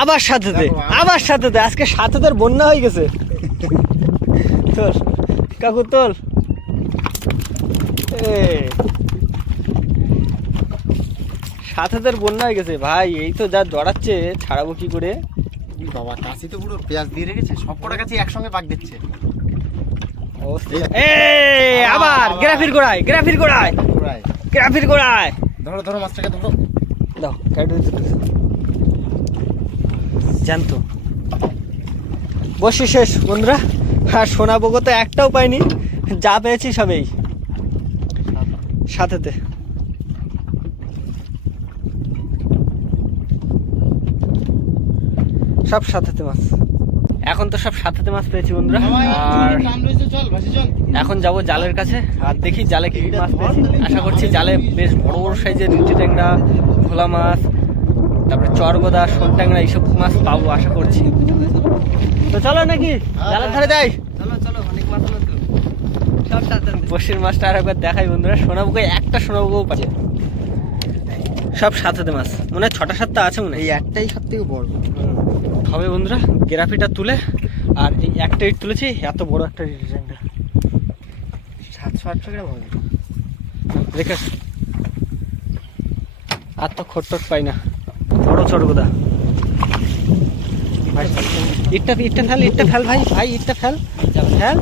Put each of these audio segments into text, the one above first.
আবার সাথেতে, আবার সাথেতে। আজকে সাথেদের বন্যা হয়ে গেছে। তোল কাকু তোল। সাথেদের বন্যা হয়ে গেছে ভাই। এই তো যা জড়াচ্ছে, ছাড়াবো কি করে? বাবা কাশি তো পুরো পেঁয়াজ দিয়ে রেখেছে, সব কটা কাছে একসঙ্গে পাক দিচ্ছে। আবার গ্রাফির গোড়ায়, গ্রাফির গোড়ায়, গ্রাফির গোড়ায়। ধরো ধরো মাছটাকে ধরো। দাও কেটে দিতে। জানতো বসে শেষ বন্ধুরা। আর শোনাবো তো একটাও পাইনি, যা পেয়েছি সবেই সাথেতে। সব সাথেতে মাছ। এখন তো সব সাথেতে মাছ পেয়েছি বন্ধুরা। আর এখন যাব জালের কাছে, আর দেখি জালে কি মাছ পেয়েছি। আশা করছি জালে বেশ বড় বড় সাইজের রিঠি ট্যাংরা, ভোলা মাছ, তারপরে চরগোদা, শোল ট্যাংরা এইসব মাছ পাবো আশা করছি। তো চলো নাকি জালের ধারে যাই। বসির মাছটা আর একবার দেখাই বন্ধুরা। সোনাবুকে একটা সোনাবুকেও পাচ্ছে। সব সাথেতে মাছ, মনে হয় 6টা-7টা আছে মনে হয়। এই একটাই সব থেকে বড় হবে বন্ধুরা। গ্রাফিটা তুলে, আর এই একটা ইট তুলেছি, এত বড় একটা রিঠি ট্যাংরা 700-800 গ্রাম হবে দেখে। আর তো খট্টট পাই না। বড় চরগোদা। ইটটা ইটটা ফেল, ইটটা ফেল ভাই, ভাই ইটটা ফেল, ফেল।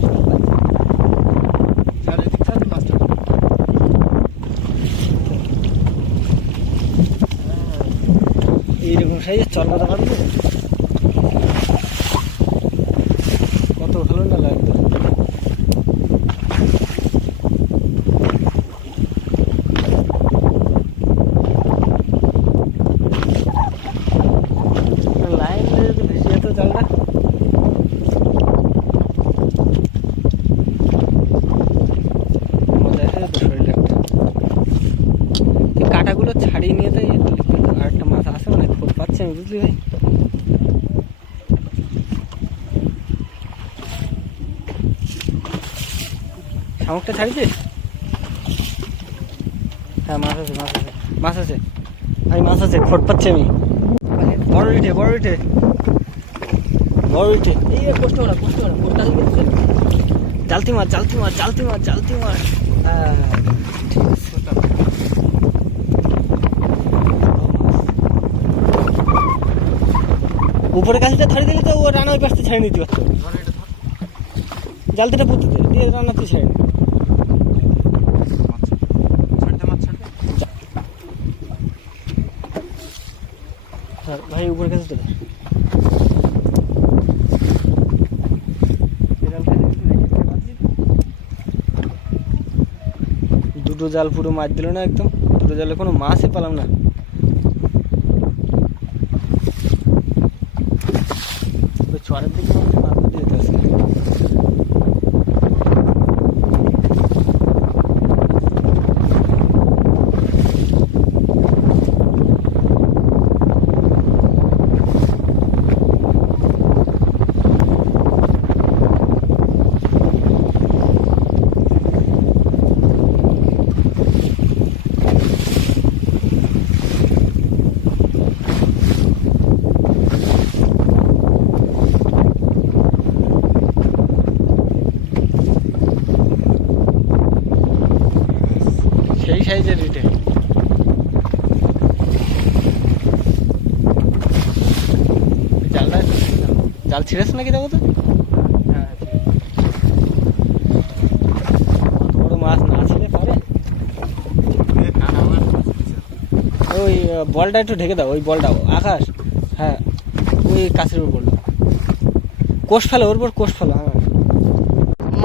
এইরকম সাইজের চরগোদা পাবো, কত ভালো না লাগতো। লাইন যদি ভেসে যেত জালটা। মজা এসে যেত শরীরে একটা। কাঁটাগুলো ছাড়িয়ে নিয়ে যাই। আর একটা মাছ আছে মানে খোঁজ পাচ্ছে আমি, বুঝলি ভাই। শামুকটা ছাড়িয়েছিস? হ্যাঁ মাছ আছে, মাছ আছে, মাছ আছে ভাই, মাছ আছে। খোঁজ পাচ্ছি আমি। বড় রিঠে, বড় রিঠে, বড় রিঠে। এই কষ্ট না, কষ্ট না। জালতি মাছ, জালতি মাছ, জালতি মাছ, জালতি মাছ। হ্যাঁ ঠিক আছে। উপরের কাছে ধরে দিলে তো ও রান্না ওই পাশে ছেড়ে নিতে পারতো। জালতিটা পুঁতে দিয়ে রান্নাতে ছেড়ে নি। ভাই উপরের কাছে তো দুটো জাল পুরো মাছ দিল না একদম। দুটো জালে কোনো মাছই পেলাম না। চরের দিকে মাছ দিতে আসে। সেই সাইজের রিটে। জালটা জাল ছিঁড়েছে নাকি দেখো তো। অত বড় মাছ না ছিঁড়ে পারে। ওই বলটা একটু ঢেকে দাও, ওই বলটা আকাশ। হ্যাঁ ওই কাছের উপর বলটা কোষ ফেলো, ওর উপর কোষ ফেলো। হ্যাঁ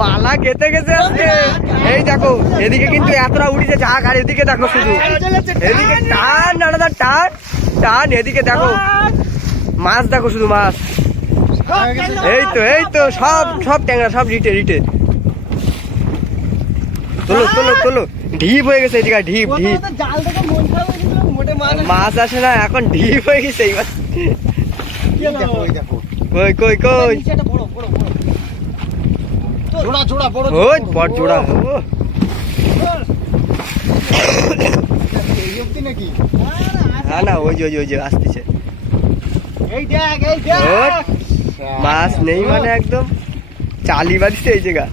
মালা খেতে গেছে আজকে। এই দেখো এদিকে কিন্তু এতটা উড়িছে ঝাঁক, আর এদিকে দেখো শুধু এদিকে টান টান টান টান। এদিকে দেখো মাছ, দেখো শুধু মাছ। এই তো এই তো সব সব ট্যাংরা, সব রিটে রিটে। তোলো তোলো তোলো। ঢিপ হয়ে গেছে এদিকে, ঢিপ ঢিপ। মাছ আসে না এখন, ঢিপ হয়ে গেছে এইবার। কই কই কই জোড়া জোড়া বড়, ওই বড় জোড়া। এই অবধি নাকি? না না ওই যে ওই যে আসতেছে। মাছ নেই মানে একদম চালি বাঁধছে এই জায়গা।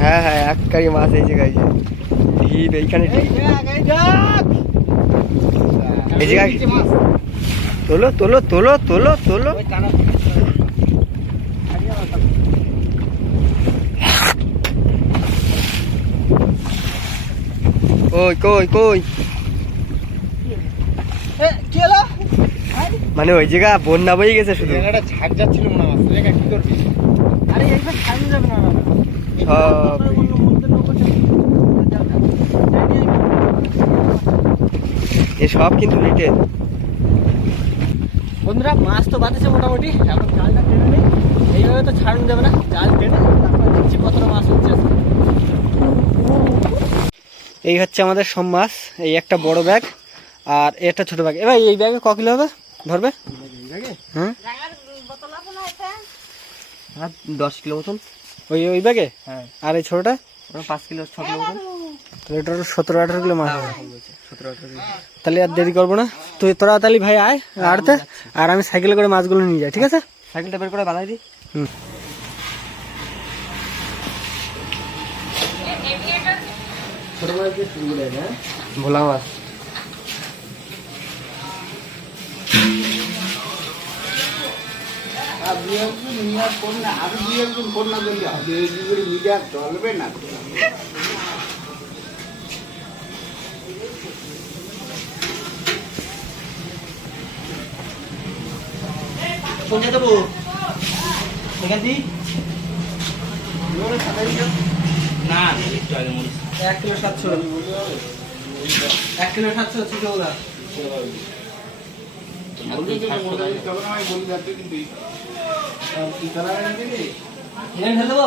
হ্যাঁ হ্যাঁ, এক কারি মাছ এই জায়গায়, ঢিপ এইখানে, এই জায়গায়। তোলো তোলো তোলো তোলো তোলো। কই কই কই, মানে ওই জায়গা বন্যা বয়ে গেছে শুধু, ঝাড় যাচ্ছিল মনে হয়, কি করবি? সব এসব কিন্তু নেটে। বন্ধুরা মাছ তো বাঁধেছে মোটামুটি, এখন জালটা টেনে নেই, এইভাবে তো ছাড়ুন যাবে না, জাল টেনে তারপর দেখছি কতটা মাছ হচ্ছে। এই হচ্ছে আমাদের সব মাছ, এই একটা বড় ব্যাগ আর একটা ছোট ব্যাগ। এবার এই ব্যাগে ক কিলো হবে ধরবে? হ্যাঁ 10 কিলো মতন ওই ওই ব্যাগে। হ্যাঁ, আর এই ছোটটা 5 কিলো 6 কিলো মতন, তাহলে এটা 17-18 কিলো মাছ হবে। 17-18 কিলো। তাহলে আর দেরি করবো না, তুই তোরা তাহলে ভাই আয় আড়তে, আর আমি সাইকেলে করে মাছগুলো নিয়ে যাই, ঠিক আছে? সাইকেলটা বের করে বানাই দিই। ছোট মাছ দিয়ে শুরু করে না, ভোলা মাছ। চলবে না। কোনটা দেবো এখান থেকে? না 1 কিলো 700, 1 কিলো 700 ছোট ওলা। এখানে ঢেলে দেবো?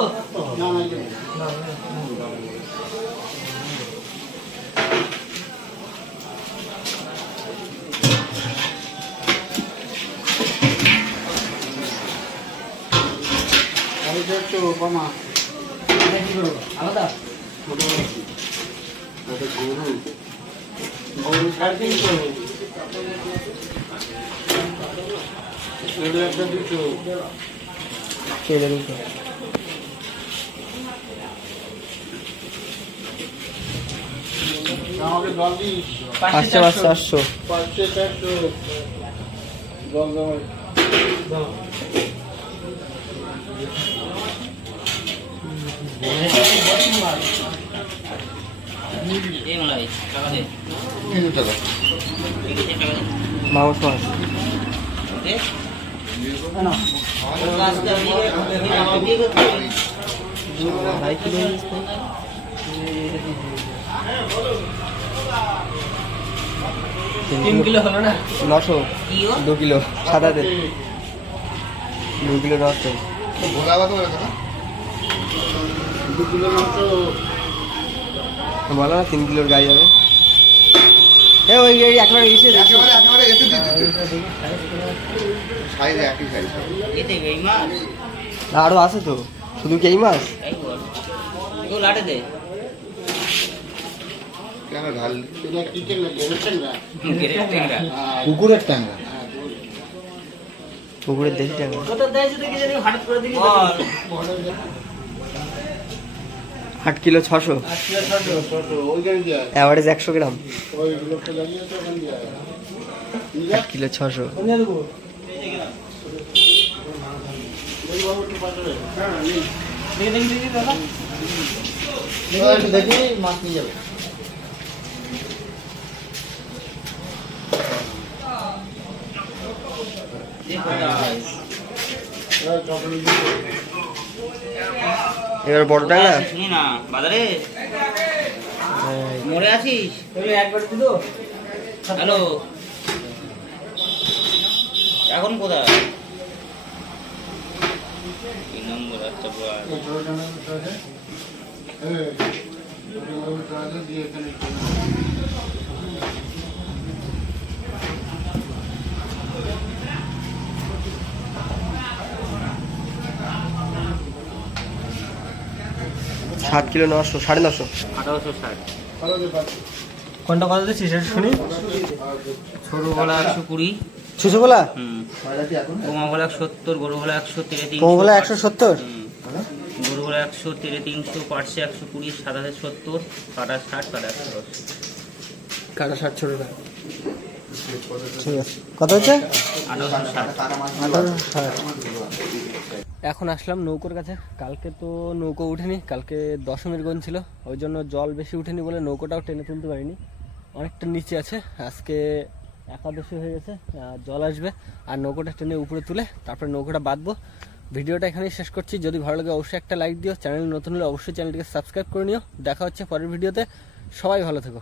না। আলাদা গরু 350। আমাকে জল দিস 500 জল দাও। মাছ ভাই কিলো 3 কিলো হলো না, 900 2 কিলো সাদাতে 2 কিলো 900 ভোলা বাদ করে না, 2 কিলো 900 বলো না, 3 কিলোর গাড়ি যাবে। ওই একেবারে এসে একেবারে এসে সাইজ একই সাইজ। আরো আছে তো, শুধু কি এই মাছ? কেন ঢাল পুকুরের ট্যাংরা, পুকুরের দেশি ট্যাংরা। আট কিলো 600, অ্যাভারেজ 100 গ্রাম, 8 কিলো 600। দেখি মাছ নিয়ে যাবে। এবার বড় ট্যাংরা শুনি না বাজারে মরে আছিস? হ্যালো, এখন কোথায়? কি নম্বর? আচ্ছা সাত কিলো 900, 950। 1860। কোনটা কত দিচ্ছিস সেটা শুনি। ছোট গলা 120, ছুঁচো বলা কমা গলা 70, গরু গলা 100, কম বলা 170, গরু গলা 100, 300, পার্সে 120, সাদা 70, কাটা 60, কাটা 110। কাটা 60 ছোটটা। ঠিক আছে, কত হচ্ছে? 1860। এখন আসলাম নৌকোর কাছে। কালকে তো নৌকো উঠেনি, কালকে দশমীর গণ ছিল, ওই জন্য জল বেশি উঠেনি বলে নৌকোটাও টেনে তুলতে পারিনি, অনেকটা নিচে আছে। আজকে একাদশী হয়ে গেছে, জল আসবে আর নৌকোটা টেনে উপরে তুলে তারপরে নৌকোটা বাঁধবো। ভিডিওটা এখানেই শেষ করছি। যদি ভালো লাগে অবশ্যই একটা লাইক দিও, চ্যানেল নতুন হলে অবশ্যই চ্যানেলটিকে সাবস্ক্রাইব করে নিও। দেখা হচ্ছে পরের ভিডিওতে, সবাই ভালো থেকো।